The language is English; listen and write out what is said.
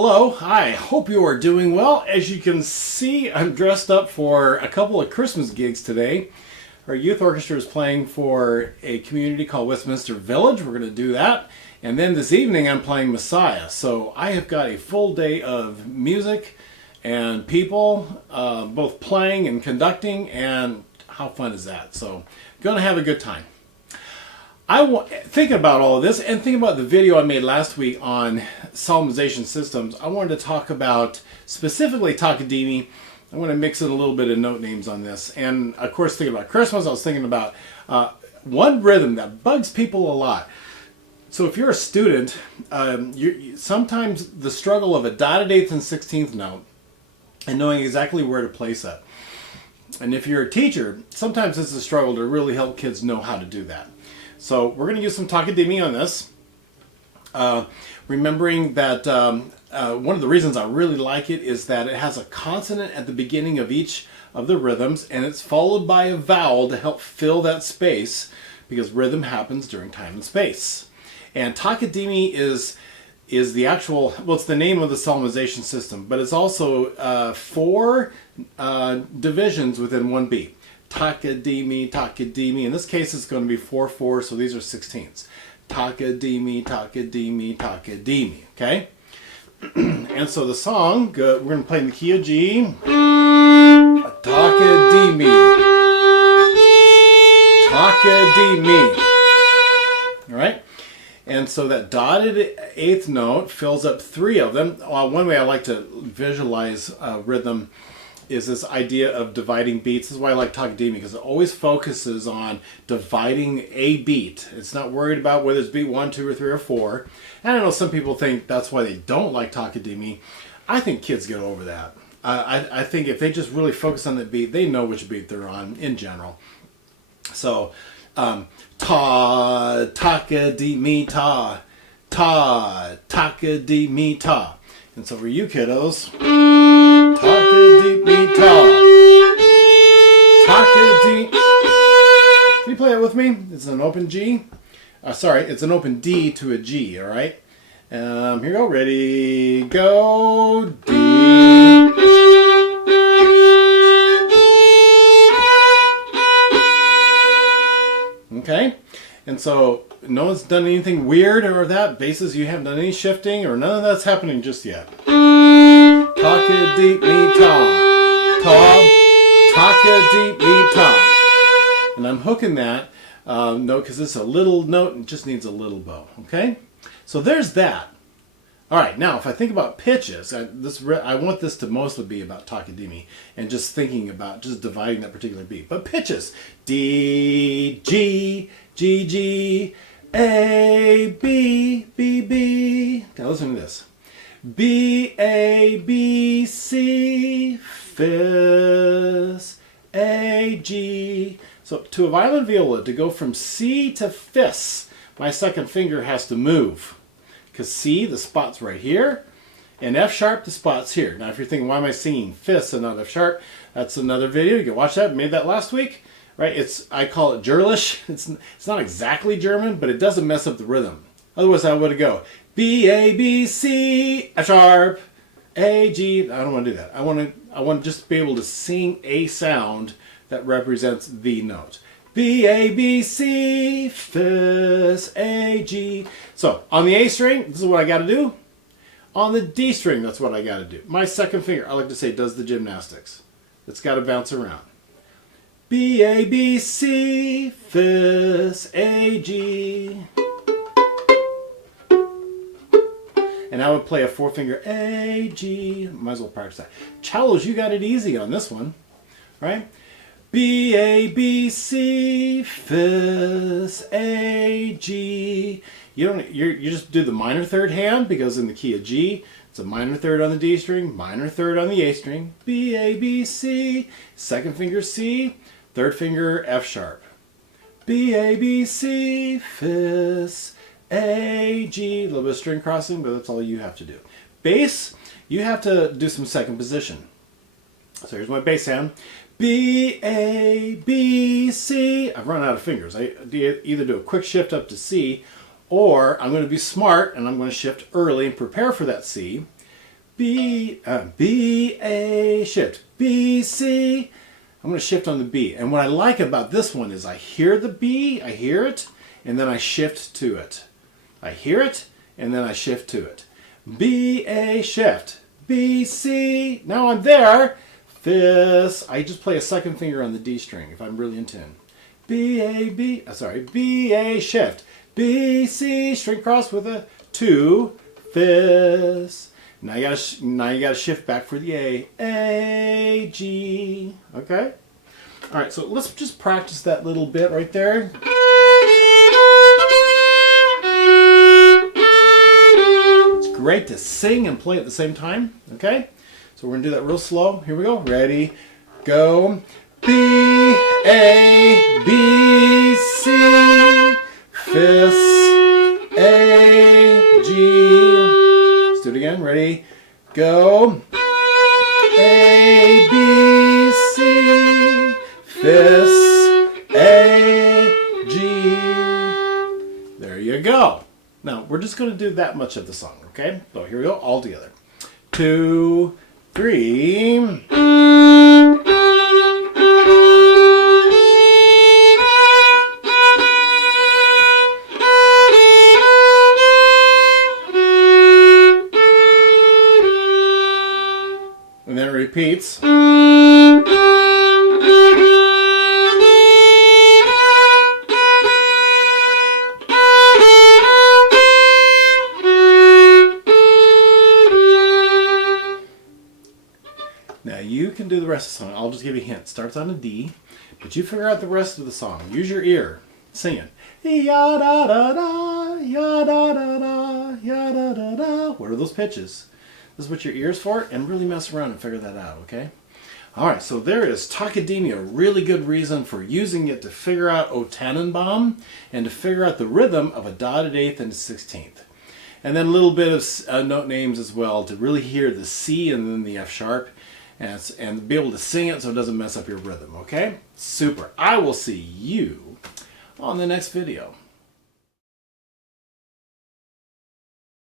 Hello, I hope you are doing well. As you can see, I'm dressed up for a couple of Christmas gigs today. Our youth orchestra is playing for a community called Westminster Village. We're going to do that. And then this evening I'm playing Messiah. So I have got a full day of music and people, both playing and conducting, how fun is that? So going to have a good time. Thinking about all of this and thinking about the video I made last week on solemnization systems, I wanted to talk about specifically Takadimi. I want to mix in a little bit of note names on this. And of course, thinking about Christmas, I was thinking about one rhythm that bugs people a lot. So if you're a student, sometimes the struggle of a dotted 8th and 16th note and knowing exactly where to place it. And if you're a teacher, sometimes it's a struggle to really help kids know how to do that. So we're going to use some Takadimi on this. Remembering that one of the reasons I really like it is that it has a consonant at the beginning of each of the rhythms, and it's followed by a vowel to help fill that space, because rhythm happens during time and space. And Takadimi is the actual, well, it's the name of the solemnization system, but it's also 4 divisions within one beat. Takadimi, Takadimi. In this case, it's going to be 4/4, so these are 16ths. Takadimi, Takadimi, Takadimi. Okay? And so the song, we're going to play in the key of G. Takadimi. Takadimi. Alright? And so that dotted 8th note fills up 3 of them. One way I like to visualize rhythm is this idea of dividing beats. This is why I like Takadimi, because it always focuses on dividing a beat. It's not worried about whether it's beat 1, 2, or 3, or 4. And I know some people think that's why they don't like Takadimi. I think kids get over that. I think if they just really focus on the beat, they know which beat they're on in general. So, ta, Takadimi, ta, Takadimi, ta. And so for you kiddos, Takadimi, ta, Takadimi. Can you play it with me? It's an open G. Sorry, it's an open D to a G, all right? Here we go. Ready, go, D. Okay? And so no one's done anything weird or that. Basses, you haven't done any shifting or none of that's happening just yet. Takadimi, ta, ta, Takadimi, ta. And I'm hooking that note because it's a little note and just needs a little bow. Okay? So there's that. All right, now if I think about pitches, I want this to mostly be about Takadimi and just thinking about just dividing that particular beat. But pitches, D, G, G, G, A, B, B, B. Now listen to this. B, A, B, C, Fis, A, G. So to a violin viola, to go from C to Fis, my second finger has to move. Because C, the spot's right here, and F sharp, the spot's here. Now if you're thinking, why am I singing Fis and not F sharp? That's another video. You can watch that. I made that last week. Right? I call it Gerlish. It's not exactly German, but it doesn't mess up the rhythm. Otherwise, I would go B, A, B, C, F sharp, A, G. I don't want to do that. I want to just be able to sing a sound that represents the note. B, A, B, C, Fis, A, G. So on the A string, this is what I got to do. On the D string, that's what I got to do. My second finger, I like to say, does the gymnastics. It's got to bounce around. B, A, B, C, Fis, A, G. And I would play a 4-finger A, G. Might as well practice that. Cellos, you got it easy on this one, right? B, A, B, C, Fis, A, G. You just do the minor third hand, because in the key of G, it's a minor third on the D string, minor third on the A string. B, A, B, C. Second finger C. Third finger F sharp. B, A, B, C, Fis, A, G. A little bit of string crossing, but that's all you have to do. Bass, you have to do some second position. So here's my bass hand. B, A, B, C. I've run out of fingers. I either do a quick shift up to C, or I'm going to be smart and I'm going to shift early and prepare for that C. B, A, shift, B, C. I'm going to shift on the B. And what I like about this one is I hear the B, I hear it, and then I shift to it. I hear it, and then I shift to it. B, A, shift, B, C. Now I'm there. Fifth, I just play a second finger on the D string if I'm really in tune. B, A, B, B, A, shift, B, C, string cross with a 2, fifths. Now you gotta shift back for the A, G, okay? All right, so let's just practice that little bit right there. It's great to sing and play at the same time, okay? So we're gonna do that real slow. Here we go, ready, go. B, A, B, C, fifths, A, G. Let's do it again. Ready? Go. A, B, C, fifths, A, G. There you go. Now, we're just going to do that much of the song, okay? So here we go, all together. 2, 3. And then it repeats. Now you can do the rest of the song. I'll just give you a hint. Starts on a D, but you figure out the rest of the song. Use your ear. Sing it. Ya da da da, ya da da da, ya da da da. What are those pitches? This is what your ear's for, and really mess around and figure that out, okay? All right, so there is Takadimi, a really good reason for using it to figure out O Tannenbaum and to figure out the rhythm of a dotted eighth and a 16th. And then a little bit of note names as well to really hear the C and then the F sharp and be able to sing it so it doesn't mess up your rhythm, okay? Super. I will see you on the next video.